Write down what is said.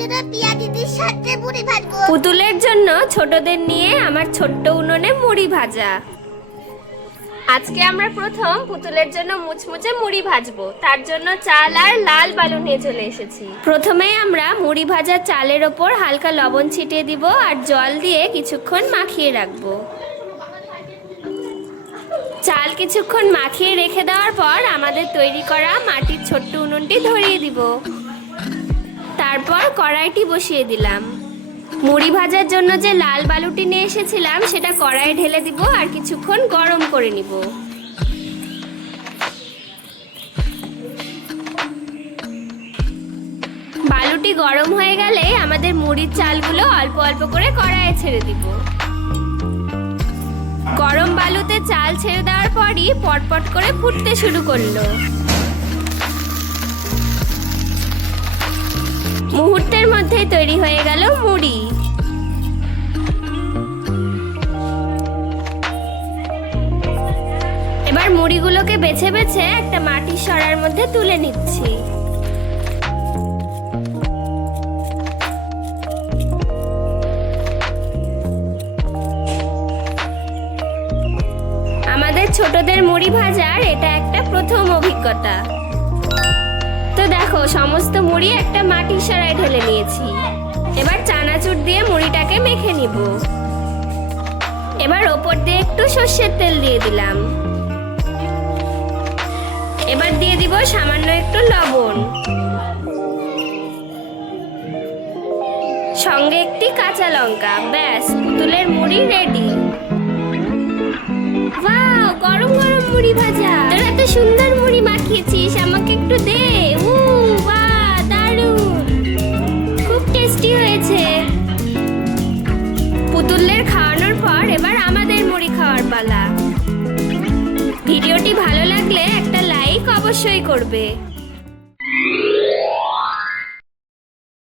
জন্য পিয়া দিদির সাথে মুড়ি ভাজবো। পুতুলের জন্য ছোটদের নিয়ে আমার ছোট্ট উনুনে মুড়ি ভাজা। আজকে আমরা প্রথম পুতুলের জন্য মুচমুচে মুড়ি ভাজবো। তার জন্য চাল আর লাল বালু নিয়ে চলে এসেছি। প্রথমেই আমরা মুড়ি ভাজা চালের ওপর হালকা লবণ ছিটিয়ে দিব আর জল দিয়ে কিছুক্ষণ মাখিয়ে রাখবো। চাল কিছুক্ষণ মাখিয়ে রেখে দেওয়ার পর আমাদের তৈরি করা মাটির ছোট্ট উনুনটি ধরিয়ে দিব। তারপর কড়াইটি বসিয়ে দিলাম। মুড়ি ভাজার জন্য যে লাল বালুটি নিয়ে এসেছিলাম সেটা কড়াইয়ে ঢেলে দিব আর কিছুক্ষণ গরম করে নিব। বালুটি গরম হয়ে গেলে আমাদের মুড়ির চালগুলো অল্প অল্প করে কড়াইয়ে ছেড়ে দিব। গরম বালুতে চাল ছেড়ে দেওয়ার পরই পটপট করে ফুটতে শুরু করলো। মুহূর্তের মধ্যেই তৈরি হয়ে গেল মুড়ি। এবার মুড়িগুলোকে বেছে বেছে একটা মাটির সরার মধ্যে তুলে নিচ্ছি। আমাদের ছোটদের মুড়ি ভাজার এটা একটা প্রথম অভিজ্ঞতা। তো দেখো, সমস্ত মুড়ি একটা মাটির সরায় ঢেলে নিয়েছি। এবার চানাচুর দিয়ে মুড়িটাকে মেখে নিব। এবার ওপর দিয়ে একটু সর্ষের তেল দিয়ে দিলাম। এবার দিয়ে দিব সামান্য একটু লবণ, সঙ্গে একটি কাঁচা লঙ্কা। ব্যাস, পুতুলের মুড়ি রেডি। ওয়াও, গরম গরম মুড়ি ভাজা। তোরা এত সুন্দর মুড়ি মাখিয়েছিস, আমাকে একটু দে। বাহ, দারুণ, খুব টেস্টি হয়েছে। পুতুলের খাওয়ানোর পর এবার আমাদের মুড়ি খাওয়ার পালা। ভিডিওটি ভালো লাগলে একটা লাইক অবশ্যই করবে।